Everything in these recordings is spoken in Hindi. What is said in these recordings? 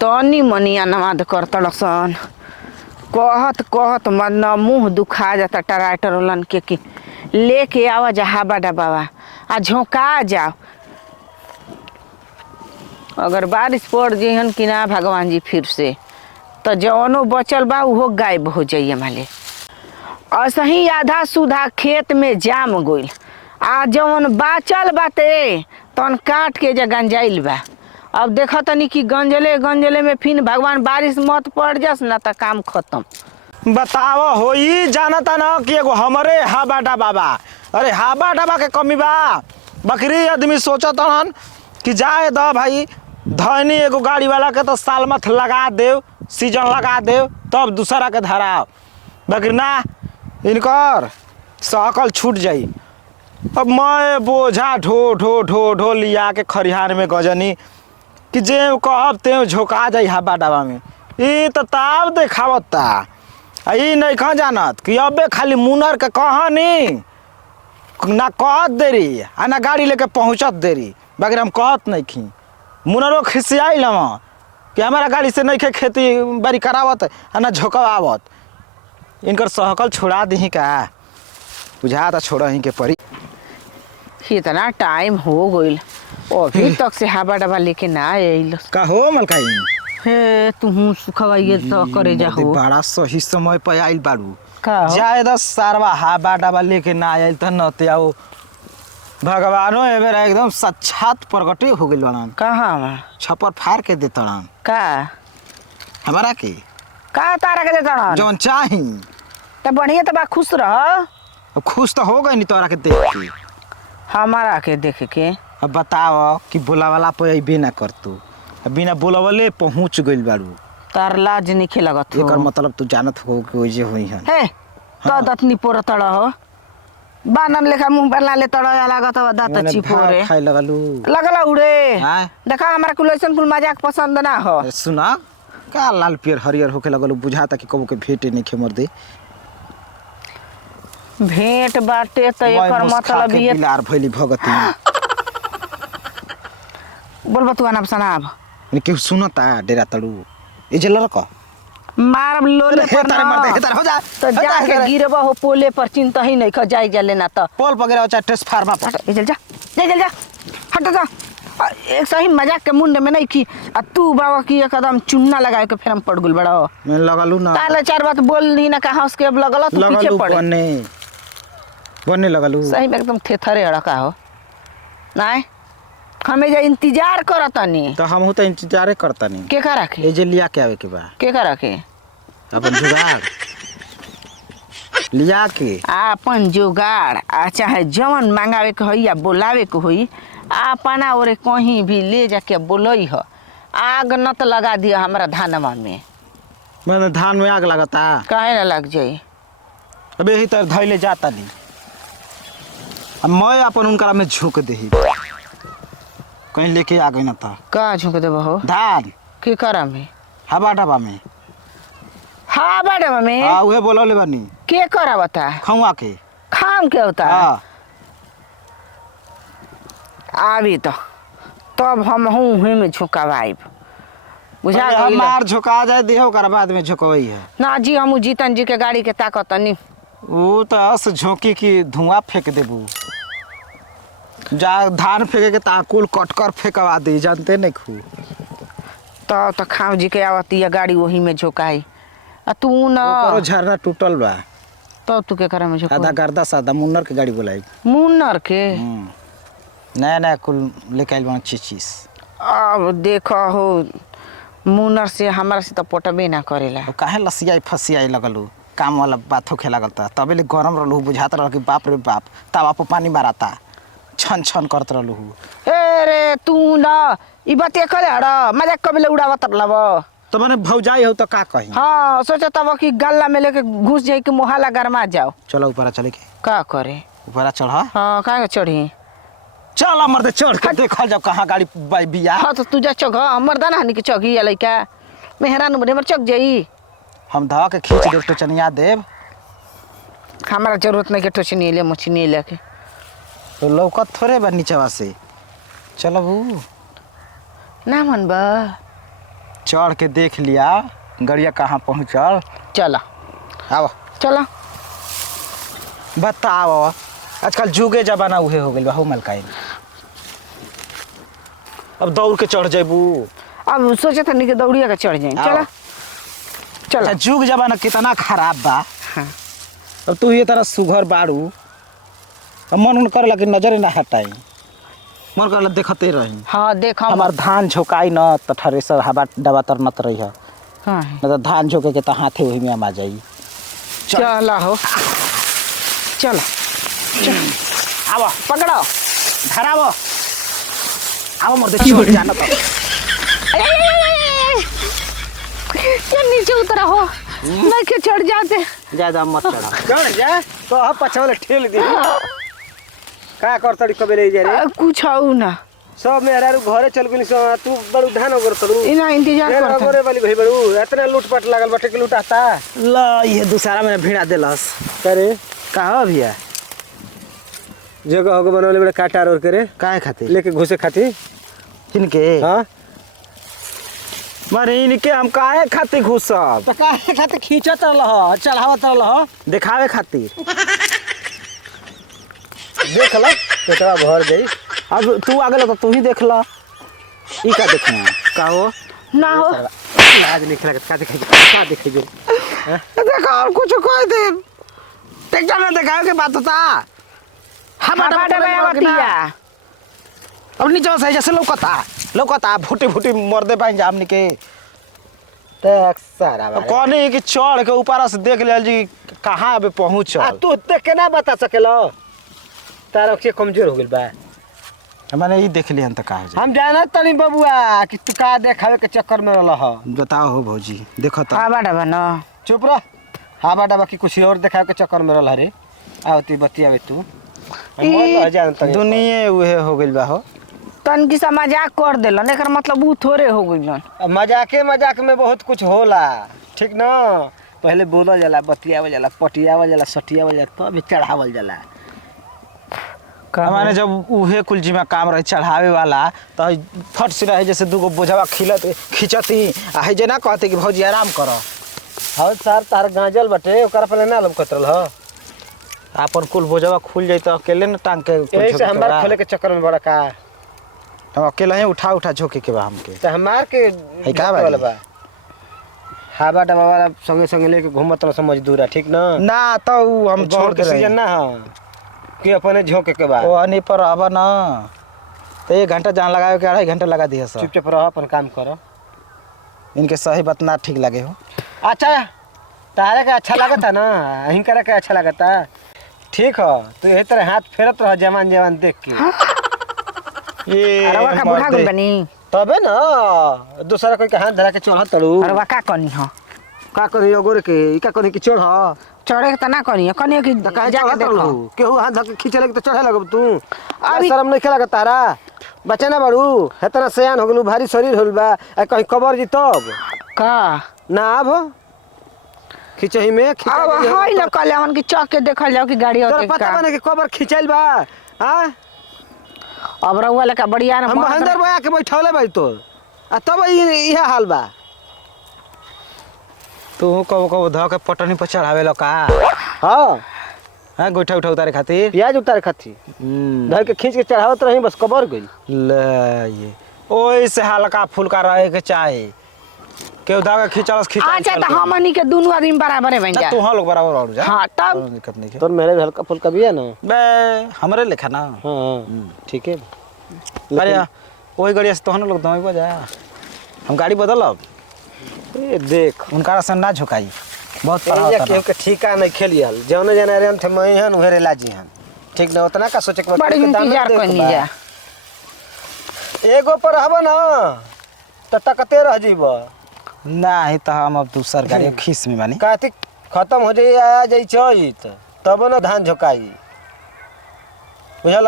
तनी मनी अनवाद करतड़सन कहत कहत मन मुँह दुखा जाता टराटर वालन के कि लेके आवा जा हाबा डबावा आ झोंका जाओ। अगर बारिश पड़ जइहन कि ना भगवान जी फिर से तो जौनो बचल बा उहो गायब हो जाइए माले। असही आधा सुधा खेत में जाम गइल आ जौन बाचल बाते तन काट के जा गंजाइल बा। अब देखा तनी कि गंजले गंजले में फिर भगवान बारिश मत पड़ जास ना तो काम खत्म। बताओ होई जानता ना कि एगो हमरे हाबा डबा बा। अरे हाबा डबा के कमी बा। बकरी आदमी सोचत हन कि जाए द भाई धनी एगो गाड़ी वाला के तो साल मत लगा देव सीजन लगा देव तब दूसरा के धराव। बकरी ना इनकर सकल छूट जाई। अब मैं बोझा ढो ढो ढो ढो लिया के खरिहान में गजनी कि जे कहब ते झोंका जाई हाबा डबा में। ई तो ताव देखावता ई नहीं कहाँ जानत कि अबे खाली मुनर के कहानी ना कहत देरी आ ना गाड़ी लेके पहुँचत देरी। बगैर हम कहत नहीं खी मुनरो खिसियाइल हम कि हमारा गाड़ी से नहीं खे खेती बाड़ी करावत आ ना झोंकवावत। इनकर सहकल छोड़ा दी का बुझाता छोड़ ही के परी। इतना टाइम हो गइल अभी तक से हाबा डबा लेके ना आइल का हो मलकाई। हे तुहू सुखवाइए तो करे जाहो। बड़ा सही समय पे आइल बाड़ू का हो? जाए दस सारवा हाबा डबा लेके ना आइल तो नते आओ भगवानो एबेरा एकदम साक्षात प्रगटे हो गइल बाड़न। कहाँ छपर फाड़ के देतड़न का हमारा के का तारा के देता जौन चाही। तो बढ़िया तो बा खुश रह। अब खुश तो हो गई नहीं तोरा के देख के। हमारा के देख के अब बताओ कि बोलावाला पे अबे ना करतू बिना बोलावले पहुँच गइल बाड़ू। तार लाज निखे लगत हो। एकर मतलब तू जानत हो कि ओजे होई हन। हे तो दतनी पोर तड़ हो बानन लेखा मुंह बना ले तड़ लागत हो दात चिपोरे खाई लगलू लगला उड़े। हाँ? देखा हमारा कुल ऐसन कुल मजाक पसंद ना हो। सुना का लाल पियर हरियर होके लगलू बुझाता कि कबो के भेटे नहीं खेमर दे। भेंट बाटे तो एकर मतलब ये बिलार भइली भगती बोलबा तू अनाब सनाब ने केहू सुनता डेरा तड़ू ए जे लड़का मार लोले पर तारे मर दे तारे हो जा तो जाके गिरबा हो पोले पर चिंता ही नहीं ख जाई जले ना तो पोल पकड़ा चाहे ट्रांसफार्मर पर ए चल जा चल जा हट जा। एक सही मजाक के मुंड में नहीं की आ तू बाबा की एकदम चुन्ना लगाए के फिर हम पड़ गुल बड़ा मैं लगलू ना ताले चार बात बोल दी ना कहां उसके अब लगल तू पीछे पड़े बनने लगलू सही में एकदम थेथरे अड़का हो नहीं हमें जा इंतजार करतनी तो हम तो इंतजारे करता नहीं के करा के ए जे लिया के आवे के बा के करा के अपन जुगाड़ लिया के अपन जुगाड़ आ चाहे जवन मांगावे के होई या बोलावे के होई अपना ओरे कहीं भी ले जाके बोलई हो आग न तो लगा दिया हमारा धानमा में। मैंने धान में आग लगता काहे ना लग जाई। अब यही तरह धैले जाता नहीं अब मैं अपन उनकरा में झोंक दही कहीं लेके आ गई ना था का झुक देबो हो धान के करा में हवा डबा में हाँ बाडे में हाँ उहे बोलले बनी के करा बता खौआ के खाम के होता हाँ आवी तो तब हम हुई में झुकावाइब बुझा गइल। हमार झुका जाए दिहो ओकर बाद में झुकवई है ना जी हम जीतन जी के गाड़ी के ताकत नहीं वो तो अस झोंकी की धुआं फेंक देबू जा धान फेंके के ताकुल कटकर फेंकवा दे जानते नहीं खू तो खाम जी के आवती है गाड़ी वही में झोकाई आ तू न ओकरो झरना टूटल बा तो तू के करे में झोका आधा गर्दा सादा मुन्नर के गाड़ी बोलाई मुन्नर के नया नया कुल लेके आइल बना चीज। अब देखो हो मुन्नर से हमारा से तो पोटबे ना करेला काहे लसियाई फसियाई लगलू काम वाला बात होखे लगल था तबे ले गरम रहलू बुझात रह कि बाप रे बाप तवा पर पानी माराता छन छन करत रहलू। ए रे तू न ई बात करे हड़ मजाक कबले उड़ावत लब तो मैंने भौजाई हो तो का कही। हाँ सोचा तब कि गल्ला में लेके घुस जाए कि मोहल्ला गरमा जाओ। चलो ऊपर चले के का करे ऊपर चढ़ हाँ कहाँ चढ़ी चल मर्द चढ़ के देखल जाओ कहाँ गाड़ी बिया। हाँ तो तू जा चौक मर्दाना हनी के चौकी या लइका मेहरान मर चौक जाई हम धा के खींच देव टोचनिया देव हमारा जरूरत नहीं के टोचनी ले मछनी लेके तो लौकत थोड़े बा नीचवा से चलो बू ना मन बा चढ़ के देख लिया गड़िया कहाँ पहुँचल। चला आओ चला। बताओ आजकल जुगे जमाना उहे हो गइल बा हो मलकाई। अब दौड़ के चढ़ जेबू। अब सोचे था के दौड़िया के चढ़ जाए। चला चला। अच्छा जुग जमाना कितना खराब बा। हाँ। अब तू ये तरह सुघर बाड़ू अब मन करला कि नजर ना हटाई मन करला देखते रही। हाँ देख हमार धान झोकाई न तो थ्रेसर हवा डबा तरनत रही है हाँ न तो धान झोके के तो हाथे वही में आ जाई। चला हो चला आवा पकड़ो धरावो आवा मोर देखियो जाना तो ये नीचे उतरा हो नहीं के चढ़ जाते। ज्यादा मत चढ़ा चढ़ जा तो अब पछवाले ठेल दे का करतड़ी कबे ले जा रे कुछ आऊ ना सब मेरा घरे चल गेली सो तू बड़ू धान ओगर तरू इना इंतजार ए करता गोरे वाली भाई बड़ू इतना लूटपाट लागल बटे के लूटाता ला ये दूसरा में भिड़ा देलस करे कहां भैया जगह होगे बनवले बड़े काटार और करे काहे खातिर लेके घुसे खातिर इनके हां मारे इनके हम काहे खातिर घुसब तो काहे खातिर खींचत रहल चढ़ावत रहल दिखावे खातिर देख ल पेटवा भर गई। अब तू आ गेल तो तू ही देख ल ई का देखना का हो ना हो आज निकला का देखे जो देखो और कुछ कह दे टेक्टर में दिखाओ के बात होता हमारा बतिया अब नीचे से जैसे लौकता फूटी मर दे पाई जामनी के टैक्स सारा कौन है कि चढ़ के ऊपर से देख ले जी कहां अबे पहुंच तू देख के ना बता सकेलो तारा के कमजोर हो गेल बा मैंने ये देख लिया त का हम जाना तनी बबुआ कि तू का देखावे के चक्कर में रहल ह बताओ हो भौजी देखो त हां बाडा बनो चुप रह हां बाडा की कुछ और देखावे के चक्कर में रहल रे आवती बतियावे तू दुनिया उहे हो गेल बा हो तन की सा मजाक कर देलन एकर मतलब ऊ थोड़े हो गइलन। मजाक में बहुत कुछ होला ठीक ना पहले बोलल जाला बतियावल जाला पटियावल जाला सटियावल जाला तब चढ़ावल जाला माने जब उहे कुल जिम्मा काम रहे चढ़ावे वाला तो फट से रहे जैसे दूगो बोझवा खिंचती आ है जे ना कहते कि भौजी आराम करो हां सर तार गाजल बटे ओकरा पहले ना लब कतरल ह आपन कुल बोझवा खुल जाई तो अकेले न टांग के ऐसे हमार खोले के चक्कर में बड़ा का हम अकेले ही उठा झोके के बा हमके त हमार के है का बा हाबा डबा वाला संगे लेके घूमत रह मजदूर ठीक ना ना तो हम छोड़ के सीजन ना कि अपने झोंके के बाद ओ अनी पर अब ना तो 1 घंटा जान लगावे के 2.5 घंटा लगा दिया सर चुपचाप रह अपन काम करो इनके सही बात ना ठीक लगे हो। अच्छा तारे का अच्छा लगता ना अहीं करे के अच्छा लगता ठीक हो तो यही तरह हाथ फेरत रह जवान देख के ये अरवा का बुढ़ा गुल बनी तबे ना दूसरा कोई के हाथ धरा के चढ़त तड़ू अरवा का कनी हो का करी ओगोरे के ई का कनी कि चढ़ चढ़े के तना कनी कनी कि जाके देखो केहू हाथ धके खींचे लगे तो चढ़े लगब तू अभी शर्म नहीं खेला तारा बच्चा ना बाड़ू हेतना सयान हो गेलू भारी शरीर होल बा कहीं कबर जी तब का ना अब खिचही में अब हाय न कले हमन की चौक के देखल जाओ कि गाड़ी होते का पता बने कि कबर खिंचल बा हां अब रउआ लका बढ़िया न महेंद्र भैया के बैठौले भाई तो आ तब इहा हाल बा तू कब ध के पटनी पर चढ़ावे लो का हां हां गोइठा उतारे खातिर प्याज उतारे खातिर ध के खींच के चढ़ावत रही बस कबर गई ले ये ओए से हल्का फुल्का रहे के चाहे केहू धागा खींचलस अच्छा त हमनी के दोनों आदमी बराबर बन जा तू हां लोग बराबर हो जा हां तब दिक्कत नहीं है तोर मेरे हल्का फुल्का भी है ना बे हमरे लेखा ना हां ठीक है अरे ओई गाड़ी से तोहन लोग दवाई बजा हम गाड़ी बदलब ए देख उनका से ना झुकाई बहुत पड़ा होता है के ठीका नहीं खेलियल जौने जने रे थे मैं हन उहेरे लाजी हन ठीक ना उतना का सोचे के बड़ी इंतजार करनी जा एगो पर हब ना त तकते रह जीबो नहीं तो हम अब दूसर गाड़ी खीस में बानी कार्तिक खत्म हो जाई आ जाई चैत तब ना धान झोकाई बुझल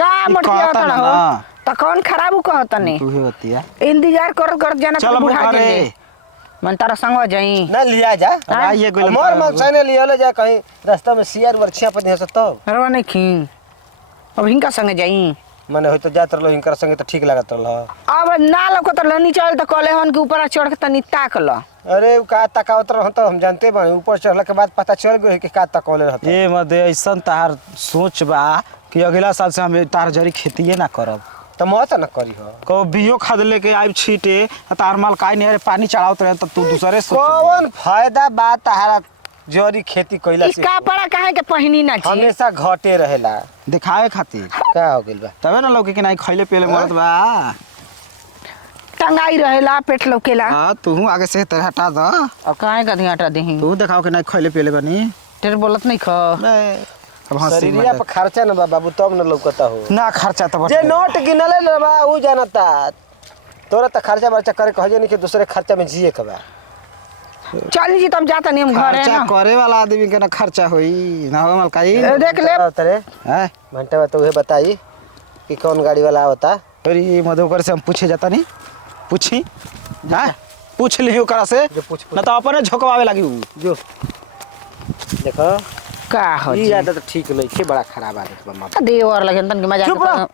का मटिया तड़ हो त कौन खराब कहत नहीं तू ही होती है इंतजार कर जाना तो बुढ़ा जे मन तारा संग जाई ना लिया जा ये गोल मोर मन सने लिया ले जा कहीं रास्ता में सियार वर्छिया पर देस तो रवा नहीं खी अब हिंका संग जाई माने होई तो जात रहलो हिनकर संगे तो ठीक लागत रहल। अब ना लौको तो लनी चल तो कले हन के ऊपर चढ़ के तनी ताक ल। अरे उ का तकावत रह तो हम जानते बानी, ऊपर चढ़ला के बाद पता चल गयो कि का तकौले रहता। ए मदे ऐसन तार सोच बा कि अगला साल से हम तार जरी खेतिए ना करब। त मत न करी हो। को बियो खाद लेके आइब छीटे तार माल काई नहीं अरे पानी चढ़ावत रहे त तू दूसरे सोच। कौन फायदा बा तारा जरी खेती कइला से? इसका पड़ा काहे के पहिनी ना छी। हमेशा घटे रहेला। दिखावे खातिर का हो गेल बा? तबे ना लौके कि नहीं खइले पिले मरत बा। टंगाई रहेला पेट लौकेला। हां तू आगे से तेरे हटा द। अब काहे का हटा देही तू दिखाओ कि नहीं खइले पिले बनी। तेरे बोलत नहीं ख। अब हंसी शरीरिया पर खर्चा न बा बाबू तब न लौकता हो। ना खर्चा तो जे नोट गिनले न बा उ जानता। तोरा त खर्चा बर्चा करे कहे नहीं कि दूसरे खर्चा में जिए के बा। चल जी तब जाता नहीं हम घर है खर्चा ना। करे वाला आदमी के ना खर्चा होई ना हो मलकाई। देख ले तरे हैं घंटा तो उहे बताई कि कौन गाड़ी वाला आवता। अरे मधुकर से हम पूछे जाता नहीं पूछी हैं पूछ लियो करा से जो पूछ ना तो अपने झोकवावे लगी उ। जो देखो का हो ई जी आदत ठीक नहीं के बड़ा खराब आदत बा मां। देवर लगन तन के मजाक। चुप रह।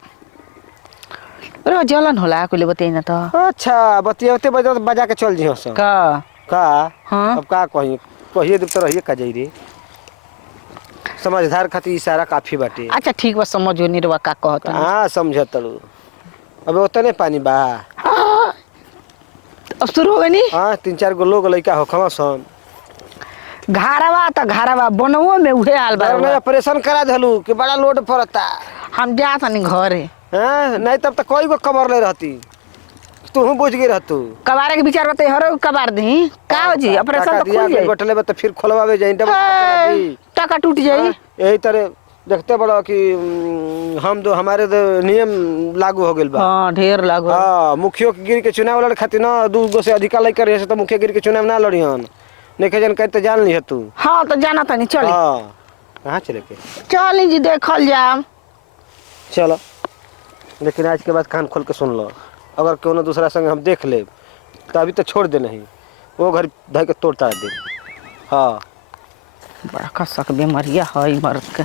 अरे जलन होला कोले बताई ना तो। अच्छा बतियाते बजा के चल जी हस का का। हाँ? अब का कही कहिए देव तो रहिए का जाई रे। समझदार खातिर इशारा काफी बाटे। अच्छा ठीक बा समझो निरवा का कहत। हां समझत तलू। अब उतने पानी बा। अब शुरू हो गनी हां 3-4 गो लोग लइका हो खवा सन। घारावा बनवो में उहे हाल बा। मैं ऑपरेशन करा धलू कि बड़ा लोड पड़ता। हम जाता नहीं घरे। हां नहीं तब तो कोई गो कबर ले रहती। तू बुझ गई रहतू। कबारे के विचार बताई हरो कबार दी का हो जी ऑपरेशन तो खुल जाई। बटले तो फिर खोलवावे जाई डबल टका टूट जाई। यही तरह देखते बड़ा कि हम दो हमारे तो नियम लागू हो गेल बा। हां ढेर लागो। हां मुखियो के गिर के चुनाव लड़ खातिर ना 2 गो से अधिका लइका रहे से तो मुखिया गिर के चुनाव ना लड़ियन। नेके जन कहते जान ली है तू। हां तो जाना तनी चल। हां कहां चले के? चल जी देखल जाम। चलो लेकिन आज के बाद कान खोल के सुन लो। अगर कोनो दूसरा संग हम देख ले तो अभी तो छोड़ दे नहीं वो घर भाई के तोड़ता दे। हाँ बड़ा कसक बीमारिया है मर्द के।